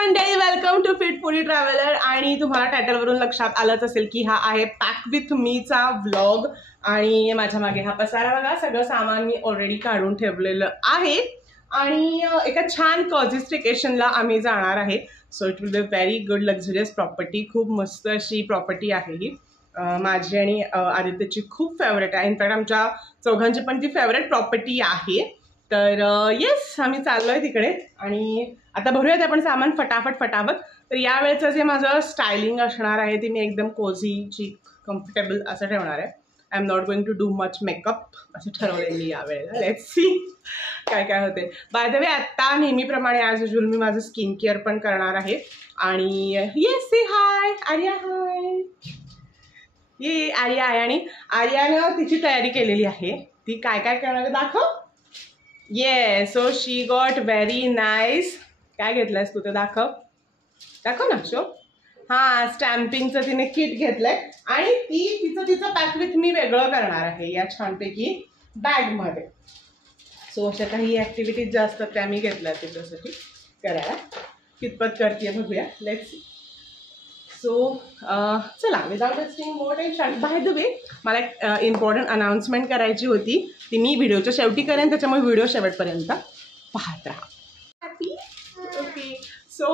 मंडळी, welcome to fit foodie traveller. आणि तुम्हाला टायटलवरून लक्षात आलंच असेल की हा आहे पॅक विथ मीचा व्लॉग. आणि माझ्या मागे हा पसारा बघा, सगळं सामान मी ऑलरेडी काढून ठेवलेलं आहे. आणि एका छान कॉझी स्टेकेशनला आम्ही जाणार आहे. So it will be very good luxurious property. खूप मस्त अशी प्रॉपर्टी आहे ही. माझी आणि आदित्यची खूप फेवरेट आहे. इनफॅक्ट आमच्या चौघांची पण ती फेवरेट प्रॉपर्टी आहे. तर येस, आम्ही चाललोय तिकडे. आणि आता भरूयात आपण सामान फटाफट. तर यावेळेचं जे माझं स्टायलिंग असणार आहे ते मी एकदम कोझी चिक कम्फर्टेबल असं ठेवणार आहे. I am not going to do much makeup असं ठरवलंय मी यावेळेला. लेट्स सी काय होते. बाय द वे, आत्ता नेहमीप्रमाणे ॲज युजल मी माझं स्किन केअर पण करणार आहे. आणि येस, सी हाय आर्या. हाय, ये आर्या आहे. आणि आर्यानं तिची तयारी केलेली आहे. ती काय करणार आहे दाखव. ये so she got very nice. काय घेतलंयस तू ते दाखव ना शो. हां, स्टॅम्पिंगचं तिने किट घेतलंय. आणि तिचं पॅक विथ मी वेगळं करणार आहे या छानपैकी बॅगमध्ये. सो अशा काही ॲक्टिव्हिटीज ज्या असतात त्या मी घेतल्या तिच्यासाठी करायला. कितपत करते बघूया. Let's see. सो चला, without wasting more time. By the way, मला एक इम्पॉर्टंट अनाउन्समेंट करायची होती. ती मी व्हिडिओच्या शेवटी करेन, त्याच्यामुळे व्हिडिओ शेवटपर्यंत पाहत राहा. ओके. सो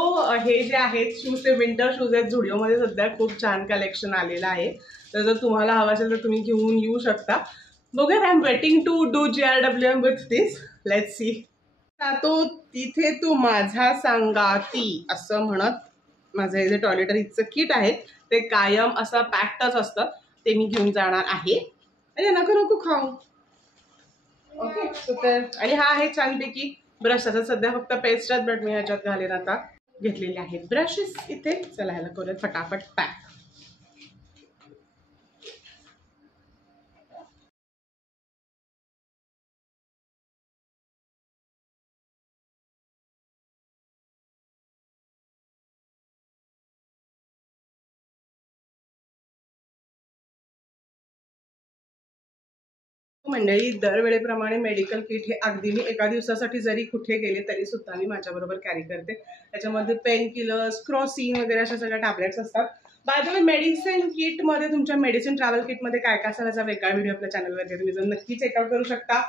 हे जे आहेत शूज, ते विंटर शूज आहेत. झुडिओमध्ये सध्या खूप छान कलेक्शन आलेलं आहे. तर जर तुम्हाला हवं असेल तर तुम्ही घेऊन येऊ शकता. बघूया. I am waiting to do GRWM with this. Let's see. तो तिथे तू माझा सांगाती असं म्हणत माझं हे जे टॉयलेटरीचं किट आहे ते कायम असं पॅक्टच असतं. ते मी घेऊन जाणार आहे. अरे नको खाऊ. ओके. सो तर, आणि हा आहे छानपैकी ब्रश. त्याचा सध्या फक्त पेस्टच ब्रश मी ह्याच्यात घालेन. आता घेतलेले आहेत ब्रशेस इथे. चला ह्याला करूयात फटाफट पॅक. मंडळी, दरवेळेप्रमाणे मेडिकल किट हे अगदी मी एका दिवसासाठी जरी कुठे गेले तरी सुद्धा मी माझ्याबरोबर कॅरी करते. त्याच्यामध्ये पेन किलर्स, क्रॉसिन वगैरे अशा सगळ्या टॅबलेट्स असतात. बाय द वे, मेडिसिन किटमध्ये, तुमच्या मेडिसिन ट्रॅव्हल किटमध्ये काय काय असायचा वेगळा व्हिडिओ आपल्या चॅनलवर तुम्ही जर नक्की चेकआउट करू शकता.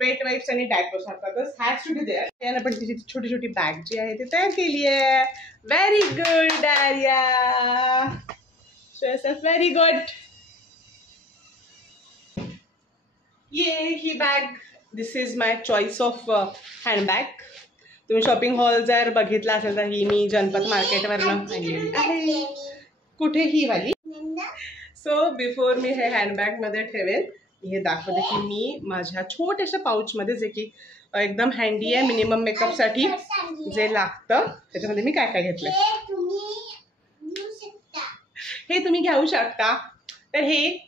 वेट वाईप्स आणि डायपर सारखाच हॅज टू बी देअर. त्यानं पण तिची छोटी छोटी बॅग जी आहे ती तयार केली आहे. Very good Arya. Very good. ये ही bag. This is my choice of handbag. तुम्ही शॉपिंग हॉल जर बघितला असेल तर ही मी जनपत मार्केटवरनं आणलेली आहे. कुठे ही वाली. सो बिफोर मी हे हँडबॅगमध्ये ठेवेन, हे दाखवते की मी माझ्या छोट्याशा पाऊचमध्ये, जे की एकदम हँडी आहे मिनिमम मेकअपसाठी जे लागतं, त्याच्यामध्ये मी काय घेतलं हे तुम्ही घेऊ शकता. तर हे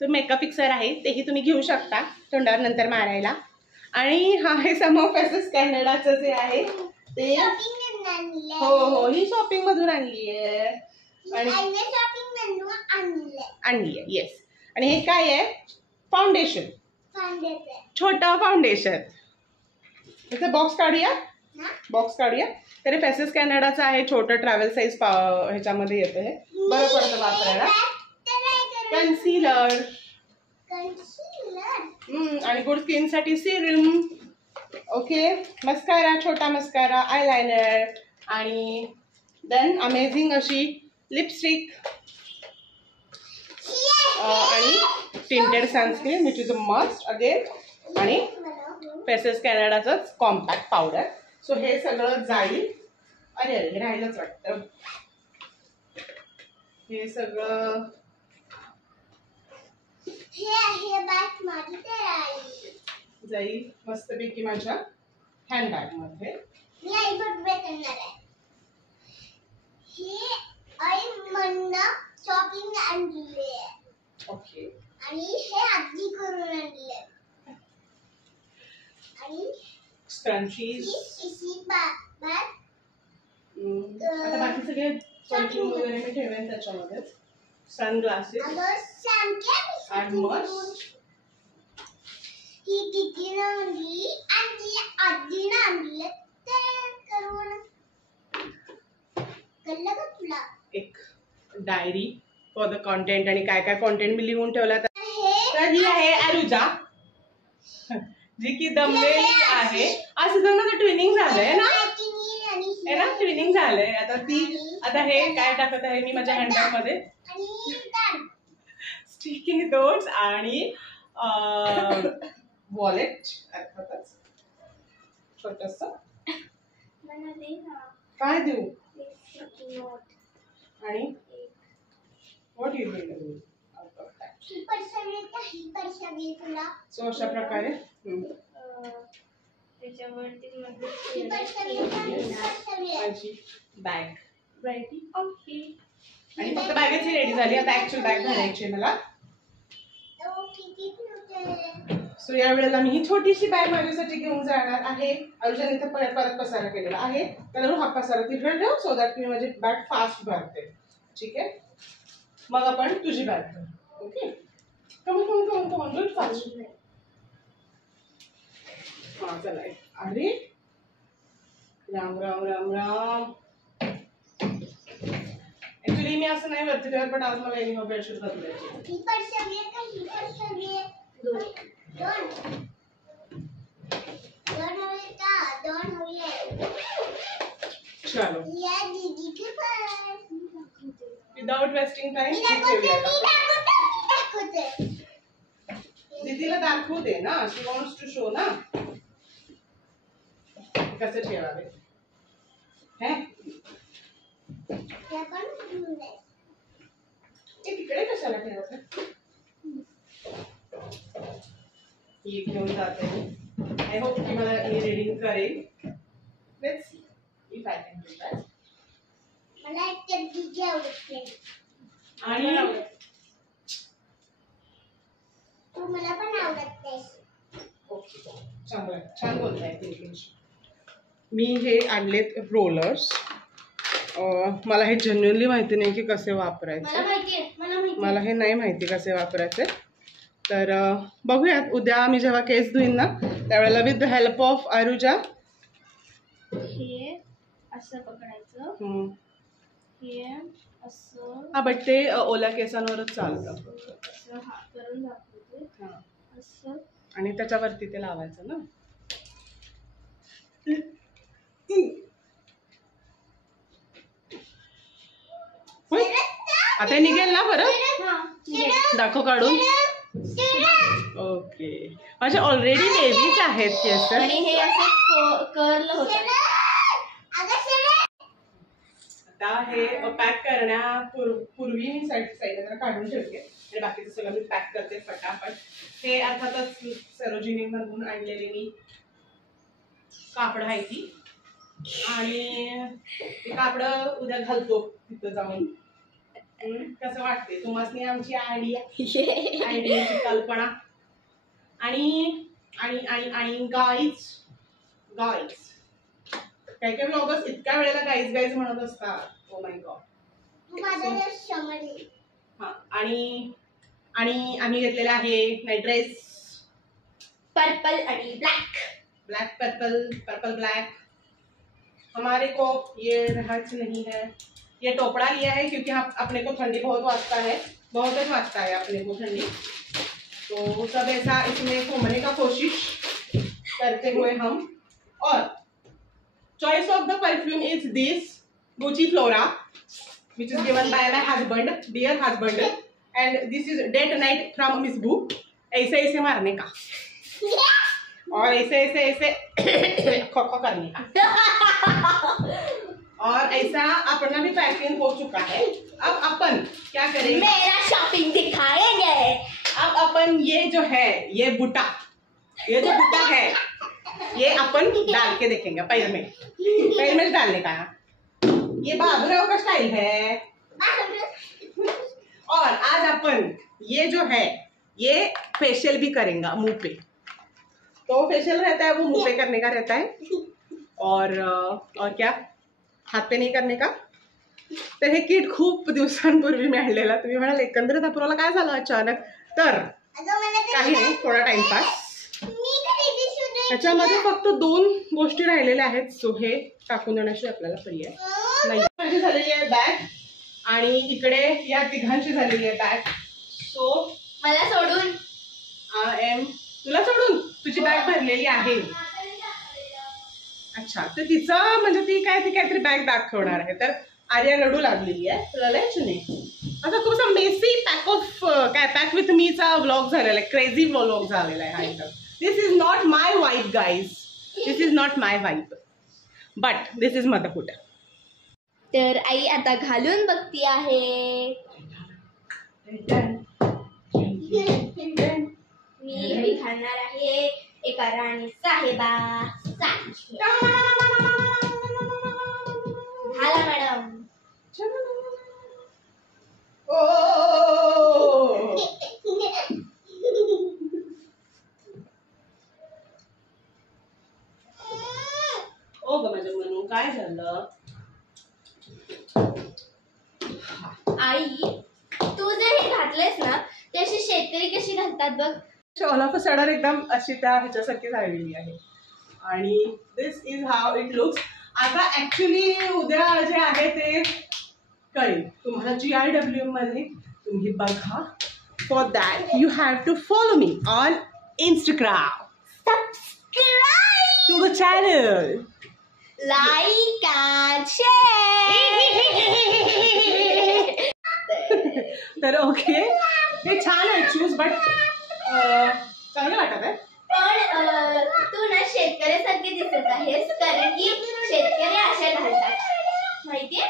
तो मेकअप फिक्सर आहे, तेही तुम्ही घेऊ शकता तोंडावर नंतर मारायला. आणि हा आहे सम ऑफ एसेस कॅनडाचं जे आहे ते. हो, ही शॉपिंग मधून आणली आहे. आणली आहे, येस. आणि हे काय आहे? फाउंडेशन. छोटा फाउंडेशन. त्याचं बॉक्स काढूया. तरी फेसेस कॅनडाचं आहे. छोटं ट्रॅव्हल साईज ह्याच्यामध्ये येतं. हे बरं पडतं वापरायला. कन्सिलर आणि गुड स्किन साठी सिरम. ओके. मस्कारा, छोटा मस्कारा, आयलायनर, आणि देन अमेझिंग अशी लिपस्टिक आणि tinted sunscreen which is a must again. आणि फेसेस कॅनडाचंच कॉम्पॅक्ट पावडर. सो हे सगळं जाईल. अरे राहिलंच वाटतं. हे सगळं जाईल मस्तपैकी माझ्या हँडबॅग मध्ये. ओके. आणि हे आधी करून आणले. आणि स्क्रंचीज. आता बाकी सगळे स्क्रंचिंग वगैरे मी ठेवेन त्याच्यामध्ये. सनग्लासेस आणि मस्त ही किती आणली आणि ती आजीने आणली. एक डायरी फॉर द कॉन्टेंट आणि काय काय कॉन्टेंट मी लिहून ठेवला. तर ही आहे आरुजा जी की दमलेली आहे. आज तुझं माझं ट्विनिंग झालंय ना, है ना, ट्विनिंग झालंय. आता हे काय टाकत आहे मी माझ्या हँडबॅग मध्ये, स्टिकी नोट्स आणि वॉलेट अर्थातच छोटस. काय देऊ आणि व्हॉट यू विल सो अशा प्रकारे माझी बॅग रेडी ओके. आणि फक्त बॅगच रेडी झाली, आता ऍक्च्युअल बॅग भरायची आहे मला. सो या वेळेला मी ही छोटीशी बॅग माझ्यासाठी घेऊन जाणार आहे. आयुष्याने इथे परत पसारा केलेला आहे, त्याला हा पसारा तिथे ठेव सो दॅट मी माझी बॅग फास्ट भरते. ठीक आहे, मग आपण तुझी बॅग भरू. Okay, come do it fast. हा चला. अरे राम राम राम राम. ऍक्च्युली मी असं नाही वरती ठेवत, पण आज मला एनिमल बेडशीट बदलायची. चलो विदाउट वेस्टिंग टाइम दीदीला दाखवू दे ना, शी वॉन्ट्स टू शो ना कसे ठेवावे. तिकडे कशाला ठेवत ही घेऊन जाते. आय होप की मला ही रीडिंग करेल. Let's see if I can do that. मला एक डीजे आवडते आणि तू मला पण आवडते. ओके चांगलं, छान बोलताय. मी हे आणलेत रोलर्स. मला हे जेन्युइनली माहिती नाही की कसे वापरायचे. मला हे नाही माहिती कसे वापरायचे. तर बघूयात उद्या मी जेव्हा केस धुईन ना त्यावेळेला विथ द हेल्प ऑफ आरुजा हे असं पकडायचं, हे असं. हा बट ते ओल्या केसांवरच चालतं. असं हा करून दाखवते. असं आणि त्याच्यावरती ते लावायचं ना. आता निघेल ना परत. दाखव काढून. ओके, माझे ऑलरेडी नेव्हीच आहेत केस. आणि हे असं कर्ल होतं. आता हे पॅक करण्यापूर्वी मी साईडला काढून ठेवते आणि बाकीचं सगळं मी पॅक करते फटाफट. हे अर्थातच सरोजिनी मधून आणलेली मी कापड आहे ती, आणि ते कापड उद्या घालतो तिथं जाऊन. कसं वाटते तुम्हाला आमची आयडियाची कल्पना. आणि आणि आणि आणि गाईज काही काही ब्लॉगर्स इतक्या वेळेला गाईज म्हणत असतात. Oh my God. हा, आणि आणि आम्ही घेतलेला आहे नाईट ड्रेस पर्पल आणि ब्लॅक पर्पल ब्लैक. हमारे को ये रहस्य नहीं है. ये टोपड़ा लिया है क्योंकि अपने को ठंडी बहुत वाजता है, बहुत वाजता है अपने को ठंडी. तो सब ऐसा इसमें घूमने का कोशिश करते हुए हम. और choice of the perfume is this Gucci Flora, which is given by my husband, dear husband, and this is date night from Miss Boo. ऐसे ऐसे मारने का और ऐसे ऐसे ऐसे खो करने का. और ऐसा अपना भी पैकिंग हो चुका है. अब अपन क्या करेंगे, मेरा शॉपिंग दिखाएंगे. अब अपन ये जो है ये जो बूटा है ये अपन डाल के देखेंगे. पैर में डालने का. ये बाबूराव का स्टाइल है. और आज अपन ये जो है ये फेशियल भी करेंगे मुंह पे. तो फेशियल रहता है वो मुंह पे करने का रहता है. और क्या हात पे नाही करणे का. तर हे किट खूप दिवसांपूर्वी मी आणलेला. तुम्ही म्हणाल एकंदरीत अपूर्वाला काय झालं अचानक. तर काही नाही, थोडा टाइमपास. त्याच्यामध्ये फक्त 2 गोष्टी राहिलेल्या आहेत. सो हे टाकून देण्याची आपल्याला पर्याय नाही माझी झालेली आहे बॅग आणि इकडे या तिघांची झालेली आहे बॅग. सो मला सोडून तुला सोडून तुझी बॅग भरलेली आहे. अच्छा तर तिचं म्हणजे ती काहीतरी बॅग दाखवणार आहे. तर आर्या रडू लागलेली आहे. तुला लयच नाही असं खूप messy pack of pack with मीचा व्लॉग झालेला आहे. क्रेझी व्लॉग झालेला आहे हा एकदम. This is not my vibe guys. This is not my vibe but this is motherhood. तर आई आता घालून बघती आहे. मी घालणार आहे एका राणी साहेबा. घाला मॅडम. ओ ग माझ्या मनू काय झालं. आई तू जर हे घातलेस ना ते अशी शेतकरी कशी घालतात बघ. ऑल ऑफ अ सडन एकदम अशी त्या ह्याच्यासारखी झालेली आहे. आणि दिस इज हाव इट लुक्स. आता ऍक्च्युली उद्या जे आहे ते कळेल तुम्हाला GRWM मध्ये. तुम्ही बघा. For that you have to follow me on Instagram. Subscribe to the channel. Like and share. तर ओके ते छान आहे शूज बट चांगले वाटत आहे. पण तू ना शेतकऱ्यासारखी दिसत आहेस कारण की शेतकरी अशा घालतात माहितीये.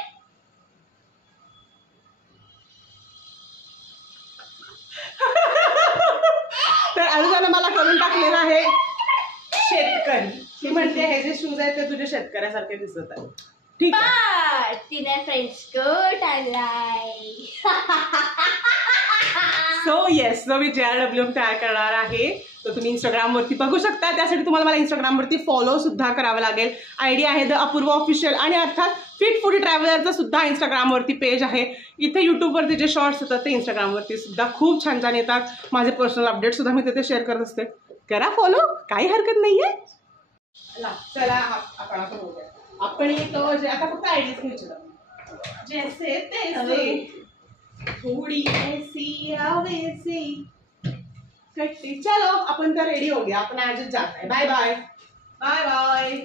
तर अनुजाने मला करून टाकलेलं आहे शेतकरी. ती म्हणते हे जे शूज आहेत ते तुझ्या शेतकऱ्यासारखे दिसत आहे. ठीक आहे. तिने फ्रेंच कोट आणलाय. सो येस सो मी GRWM तयार करणार आहे. तर तुम्ही इंस्टाग्रामवरती बघू शकता. त्यासाठी तुम्हाला मला इंस्टाग्रामवरती फॉलो सुद्धा करावं लागेल. ID आहे द अपूर्व ऑफिशियल. आणि अर्थात फिट फूडी ट्रॅव्हलरचं सुद्धा इंस्टाग्रामवरती पेज आहे. इथे यूट्यूबवरती जे शॉर्ट्स येतात ते इंस्टाग्रामवरती सुद्धा खूप छान छान येतात. माझे पर्सनल अपडेट सुद्धा मी तिथे शेअर करत असते. करा फॉलो काही हरकत नाहीये. चला आपण आता बघूया. आपण येतो जे आता फक्त आयडीज घ्यायचे जैसे तैसे थोडी ऐसी वैसी कट्टी. चलो आपण तर रेडी हो गया. आपण आजच जात आहे. Bye bye bye bye bye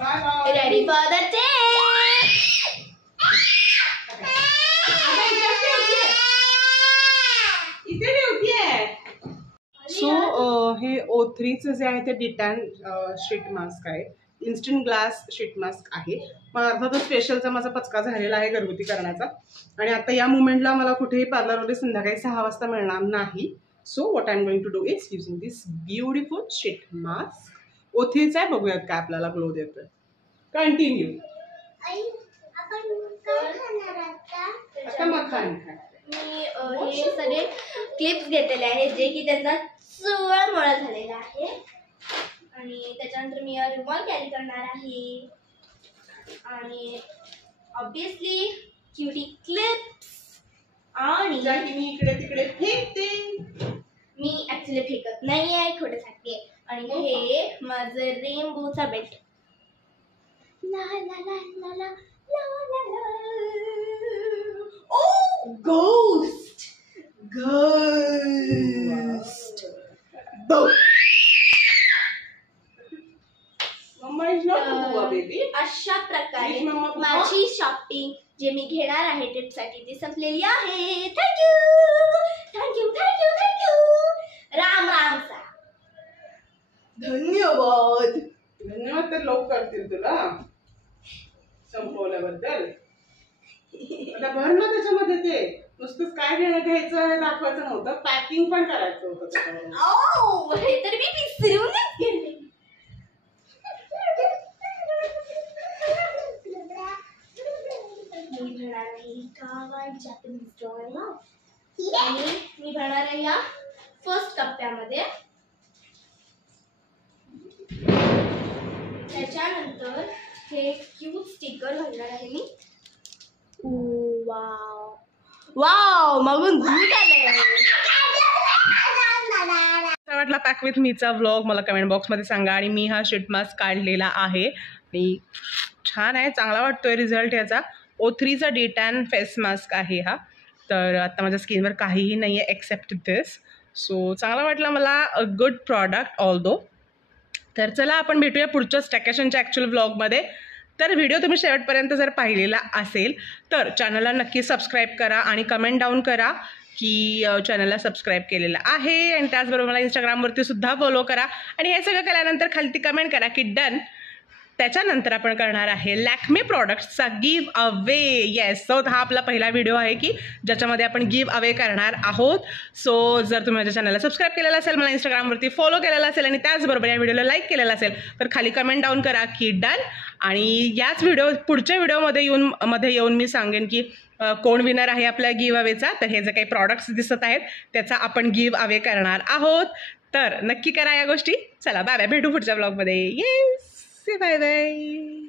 bye. Ready for the day. इथे ठेवतीये. सो हे O3चं जे आहे ते डिटॅन शीट मास्क आहे. इन्स्टंट ग्लास शीट मास्क आहे. मग अर्थातच फेशियलचा माझा पचका झालेला आहे घरगुती करण्याचा. आणि आता या मुवमेंटला मला कुठेही पार्लरमध्ये संध्याकाळी 6 वाजता मिळणार नाही. So what I am going to do is using this beautiful sheet mask. O3चा आहे. बघूयात काय आपल्याला ग्लो देतोय. कंटिन्यू. आता मखान मी हे सगळे क्लिप्स घेतलेले आहेत जे की त्यांचा चुळमुळा झालेला आहे. आणि त्याच्यानंतर मी रिमॉल कॅरी करणार आहे. आणि ऑब्विसली क्युटी क्लिप्स. आणि मी इकडे तिकडे फेकते. मी ऍक्च्युली फेकत नाही आहे खोटं सांगते. आणि हे माझं रेनबोचा बेल्ट. ला ला ला ला ला ला ला. ओ घोस्ट घोस्ट. अशा प्रकारे माझी शॉपिंग जे मी घेणार आहे ट्रिपसाठी ती संपलेली आहे. Thank you thank you thank you thank you. Ram Ram सा. धन्यवाद. धन्यवाद तर लोक करतील तुला संपवल्याबद्दल. आता भर ना त्याच्यामध्ये ते नुसतंच काय घेणं घ्यायचं हे दाखवायचं नव्हतं. पॅकिंग पण करायचं होतं त्याच्यावर. हे तर मी विसरूनच गेले. मी भरणार आहे कावाड जॅपनीज ड्रॉइंग. आणि मी भरणार आहे या फर्स्ट टप्प्यामध्ये. त्याच्यानंतर हे क्यूट स्टिकर घालणार आहे मी. वाव वाव मागून दूध आलंय. वाटला पॅक विथ मीचा व्लॉग मला कमेंट बॉक्समध्ये सांगा. आणि मी हा शीट मास्क काढलेला आहे आणि छान आहे, चांगला वाटतोय रिझल्ट याचा. O3चा D10 फेस मास्क आहे हा. तर आता माझ्या स्किनवर काहीही नाही आहे एक्सेप्ट दिस. सो चांगला वाटला मला, अ गुड प्रॉडक्ट ऑल दो. तर चला आपण भेटूया पुढच्या स्टॅकेशनच्या ॲक्च्युअल व्लॉगमध्ये. तर व्हिडिओ तुम्ही शेवटपर्यंत जर पाहिलेला असेल तर चॅनलला नक्की सबस्क्राईब करा आणि कमेंट डाऊन करा की चॅनलला सबस्क्राईब केलेलं आहे. आणि त्याचबरोबर मला इंस्टाग्रामवरती सुद्धा फॉलो करा. आणि हे सगळं केल्यानंतर खाली ती कमेंट करा की डन. त्याच्यानंतर आपण करणार आहे लॅक्मे प्रॉडक्ट्सचा गिव्ह अवे. येस, सो हा आपला पहिला व्हिडिओ आहे की ज्याच्यामध्ये आपण गिव्ह अवे करणार आहोत. सो जर तुम्ही माझ्या चॅनलला सबस्क्राईब केलेलं असेल, मला इंस्टाग्रामवरती फॉलो केलेला असेल आणि त्याचबरोबर या व्हिडिओला लाईक केलेलं असेल तर खाली कमेंट डाऊन करा की डन. आणि याच पुढच्या व्हिडिओमध्ये येऊन मी सांगेन की कोण विनर आहे आपल्या गिव्ह अवेचा. तर हे जे काही प्रॉडक्ट्स दिसत आहेत त्याचा आपण गिव्ह अवे करणार आहोत. तर नक्की करा या गोष्टी. चला बाय बाय, भेटू पुढच्या ब्लॉगमध्ये. Yes, bye bye.